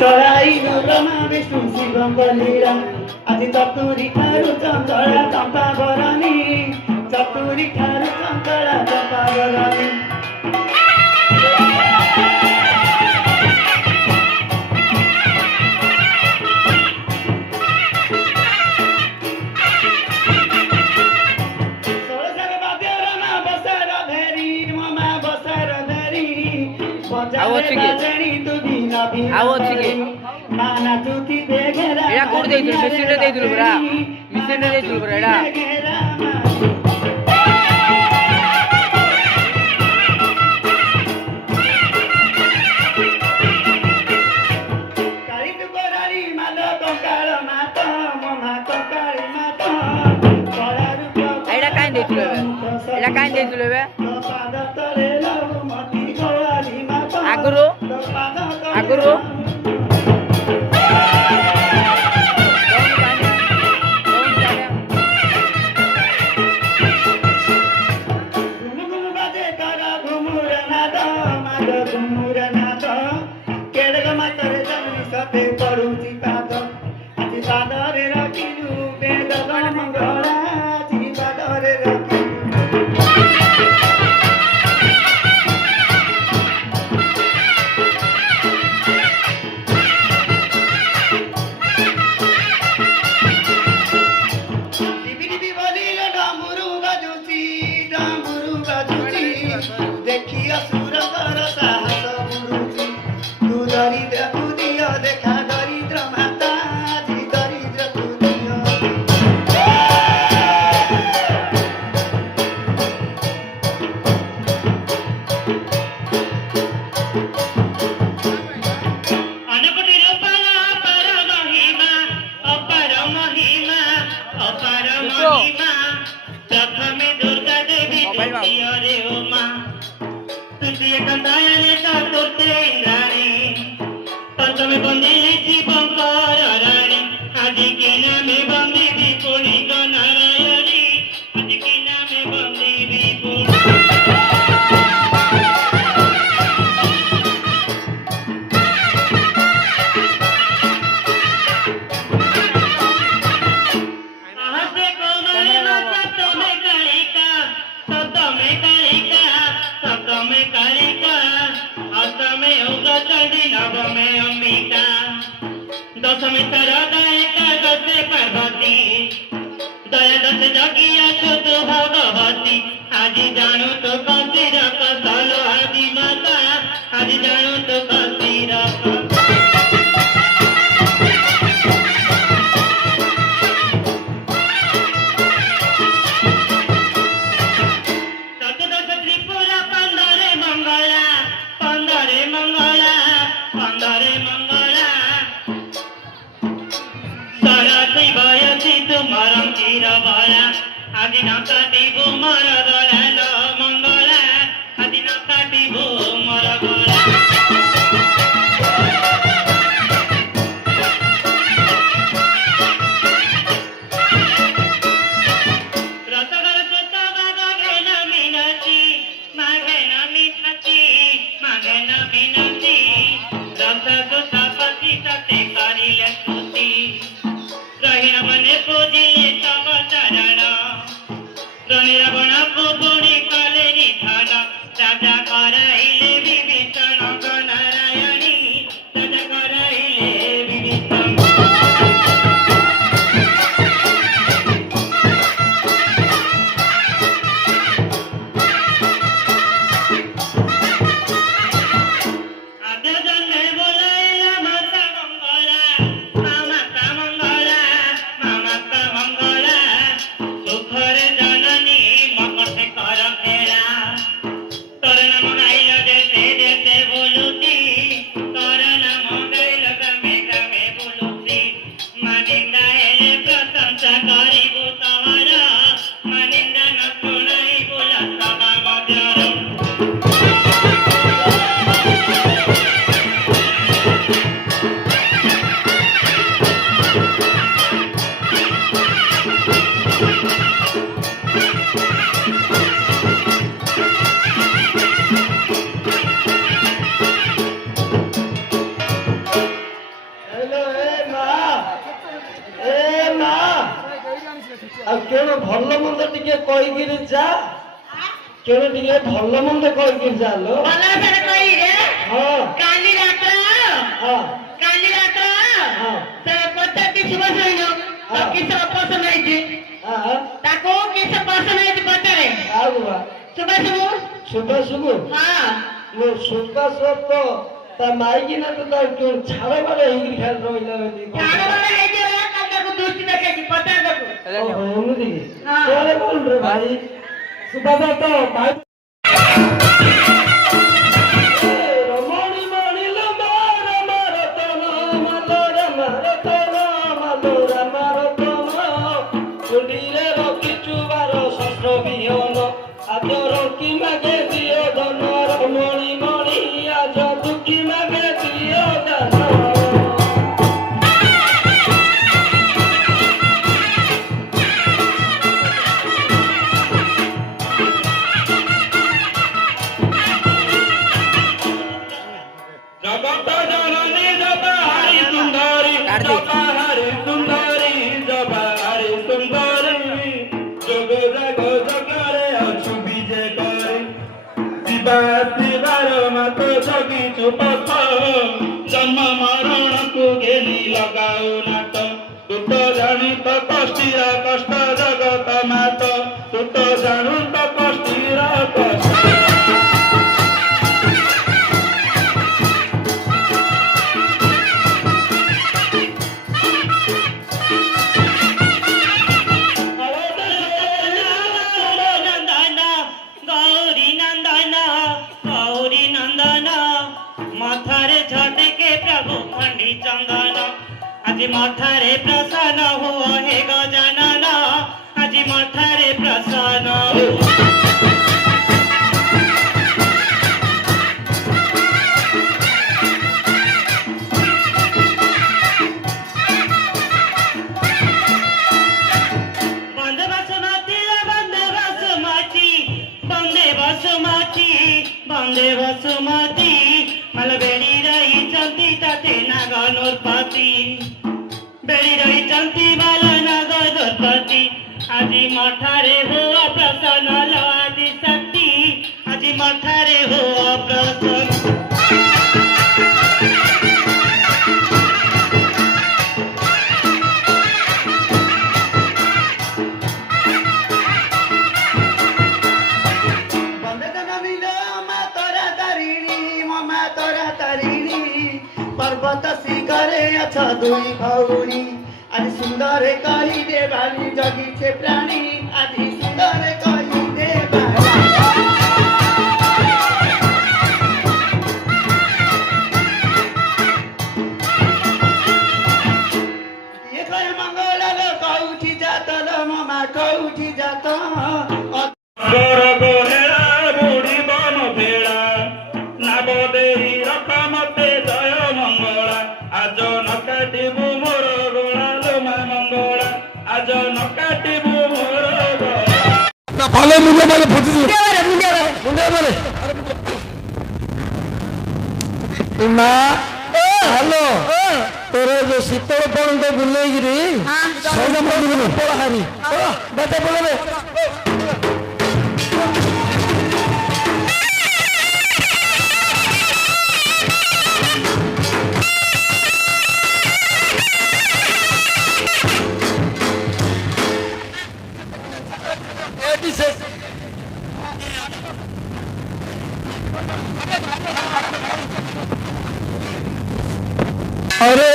चराइनु ब्रह्मा विष्णु शिवं बलिराम आदि चतुरी ठारू चञ्चला चम्पा बरनी चतुरी ठारू चञ्चला चम्पा बरनी এটা কোড দেইছিল মেশিনে দেইছিল পুরা মেশিনে দেইছিল পুরা এটা এটা কাই দেইছিল এটা কাই দেইছিল বে আগুরু আগুরু Thank you. କେଣ ଭଲ ମନ୍ଦ ଟିକେ କହିକିରି ଯା କେଣ ଟିକେ ଭଲ ମନ୍ଦ କହିକିରି ଯା ଲୋ ଭଲ ସାର କହିରେ ହଁ କାଲି ରାତ ହଁ ହଁ ସେ ପଚାର କିଛି ବର୍ଷ ହେଇନ କିସ ପସନ୍ଦ ହେଇଛି ହଁ ତାକୁ କିସ ପସନ୍ଦ ହେଇଛି ପଚାରେ ଆଉ ବା ଶୁଭ ଶୁଭ ହଁ ମୋ ସୁବାସ ତ ତା ମାଇକି ନା ତ ତା ଛାଡ଼ ବାଡ଼ ହେଇକିରି ଖାଲି ରହିଲା ଛାଡ଼ ବାଡ଼ ହେଇଛି ରେ କାଲି ତାକୁ ଦୃଷ୍ଟି ଦେଖେଇଛି ପଚାର ତାକୁ ଏମିତି ହଁ। କୋଆଡ଼େ କଣ ରେ ଭାଇ ସୁବାସ ତ ଭାଇ ରମଣୀ ମଣି ଲୋ ମାର ରତନ ମାଲୋ ରାମ ରତନ ଚୁଣ୍ଡିରେ ରଖିଛୁ ବାର ଶସ୍ତ୍ର ବିହନ ଆଜ ରଙ୍କି ମାଗେ ଦିଅ ଧନ ରମଣୀ ମଣି ଆଜ ଦୁଃଖୀ ମାଗେ ଦିଅ ଦାନ জগত জননী জবাহারি সুন্দরী জবাহারি সুন্দরী জবাহারি সুন্দরী যোগ জাগ জগরে অছু বিজে করে শিবা শিবার মাত জগিছু পথ জন্ম মরণକୁ ঘেনি লগাও নাট তু তো জাণু তো কষ্টির কষ্ট জগত মাত তু তো জাণু তো কষ্টির কষ্ট गौरी नंदन मथारे झटके प्रभु खंडी चंदन आज मथारे प्रसन्न हुआ हे गजानन आज मथारे प्रसन्न बंदे बसुमती मलबेड़ी रही चलती ताते नागनोर पाती बेड़ी रही चलती बाल नागनोर पाती आजी मठारे हुआ प्रसन्न लो आदि शक्ति आजी मठारे हुआ प्रसन्न पर्वत शिखरे अछ दुई भौरी आज सुन्दर कही दे बाली जगी छे प्राणी आज सुन्दर कही दे ये कहे मंगल लो कौठी जात लो ममा कौठी जात बुढ़ी बन भेड़ा नाब देही रकमते जय मंगला आज नकाटिबु मोर गोळा लो मा मंगला आज नकाटिबु मोर गोळा ভালো মুন্ডে মারে ফুটি মুন্ডে মারে না হ্যালো তোর যে শীতল পর্যন্ত বুলেগিরি সৈন্য পড়িবি পড়াহারি বেটা বলবে अरे